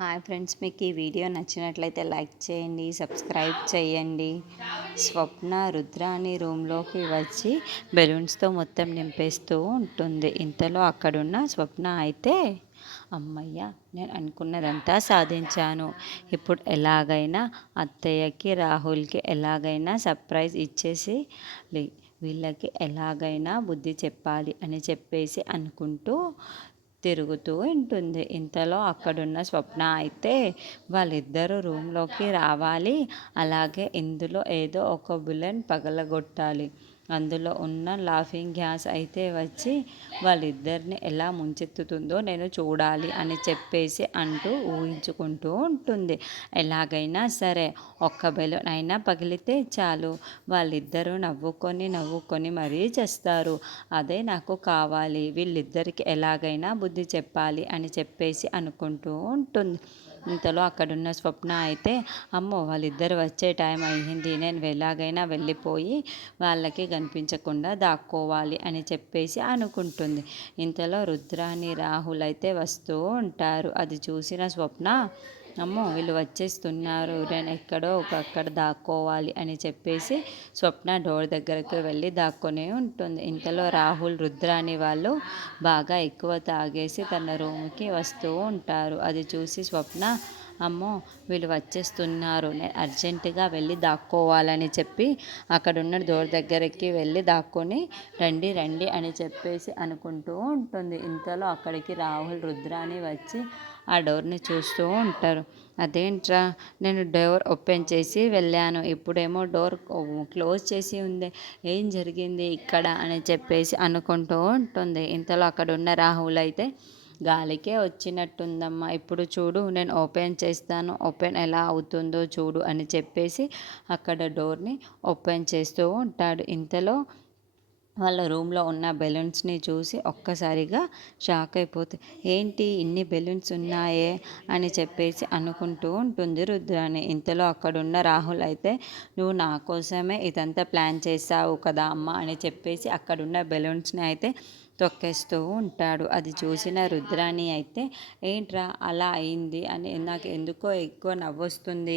Hi friends, మీకు ఈ video నచ్చినట్లయితే లైక్ చేయండి, సబ్స్క్రైబ్ చేయండి. స్వప్న రుద్రాని రూమ్లోకి వచ్చి బెలూన్స్తో మొత్తం నింపేస్తూ ఉంటుంది. ఇంతలో అక్కడున్న స్వప్న అయితే, అమ్మయ్య, నేను అనుకున్నదంతా సాధించాను. ఇప్పుడు ఎలాగైనా అత్తయ్యకి, రాహుల్కి ఎలాగైనా సర్ప్రైజ్ ఇచ్చేసి వీళ్ళకి ఎలాగైనా బుద్ధి చెప్పాలి అని చెప్పేసి అనుకుంటూ తిరుగుతూ ఉంటుంది. ఇంతలో అక్కడున్న స్వప్న అయితే వాళ్ళిద్దరూ రూమ్లోకి రావాలి, అలాగే ఇందులో ఏదో ఒక బులెన్ పగలగొట్టాలి. అందులో ఉన్న లాఫింగ్ గ్యాస్ అయితే వచ్చి వాళ్ళిద్దరిని ఎలా ముంచెత్తుతుందో నేను చూడాలి అని చెప్పేసి అంటూ ఊహించుకుంటూ ఉంటుంది. ఎలాగైనా సరే ఒక్క బెలూన్ అయినా పగిలితే చాలు, వాళ్ళిద్దరూ నవ్వుకొని మరీ చేస్తారు. అదే నాకు కావాలి, వీళ్ళిద్దరికి ఎలాగైనా బుద్ధి చెప్పాలి అని చెప్పేసి అనుకుంటూ ఉంటుంది. ఇంతలో అక్కడున్న స్వప్న అయితే, అమ్మో, వాళ్ళిద్దరు వచ్చే టైం అయ్యింది, నేను ఎలాగైనా వెళ్ళిపోయి వాళ్ళకి కనిపించకుండా దాక్కోవాలి అని చెప్పేసి అనుకుంటుంది. ఇంతలో రుద్రాని, రాహుల్ అయితే వస్తూ ఉంటారు. అది చూసిన స్వప్న, అమ్మో, వీళ్ళు వచ్చేస్తున్నారు, నేను ఎక్కడో అక్కడ దాక్కోవాలి అని చెప్పేసి స్వప్న డోర్ దగ్గరకు వెళ్ళి దాక్కొని ఉంటుంది. ఇంతలో రాహుల్, రుద్రాని వాళ్ళు బాగా ఎక్కువ తాగేసి తన రూమ్కి వస్తూ ఉంటారు. అది చూసి స్వప్న, అమ్మో, వీళ్ళు వచ్చేస్తున్నారు, నేను అర్జెంటుగా వెళ్ళి దాక్కోవాలని చెప్పి అక్కడున్న డోర్ దగ్గరికి వెళ్ళి దాక్కొని రండి రండి అని చెప్పేసి అనుకుంటూ ఉంటుంది. ఇంతలో అక్కడికి రాహుల్, రుద్రాని వచ్చి ఆ డోర్ని చూస్తూ ఉంటారు. అదేంట్రా, నేను డోర్ ఓపెన్ చేసి వెళ్ళాను, ఇప్పుడేమో డోర్ క్లోజ్ చేసి ఉంది, ఏం జరిగింది ఇక్కడ అని చెప్పేసి అనుకుంటూ ఉంటుంది. ఇంతలో అక్కడ ఉన్న రాహుల్ అయితే, గాలికే వచ్చినట్టుందమ్మా, ఇప్పుడు చూడు, నేను ఓపెన్ చేస్తాను, ఓపెన్ ఎలా అవుతుందో చూడు అని చెప్పేసి అక్కడ డోర్ని ఓపెన్ చేస్తూ ఉంటాడు. ఇంతలో వాళ్ళ రూమ్లో ఉన్న బెలూన్స్ని చూసి ఒక్కసారిగా షాక్ అయిపోతే, ఏంటి ఇన్ని బెలూన్స్ ఉన్నాయే అని చెప్పేసి అనుకుంటూ ఉంటుంది రుద్రాని. ఇంతలో అక్కడున్న రాహుల్ అయితే, నువ్వు నా కోసమే ఇదంతా ప్లాన్ చేసావు కదా అమ్మ అని చెప్పేసి అక్కడున్న బెలూన్స్ని అయితే తొక్కేస్తూ ఉంటాడు. అది చూసిన రుద్రాని అయితే, ఏంట్రా అలా అయింది అని నాకు ఎందుకో ఎక్కువ నవ్వొస్తుంది.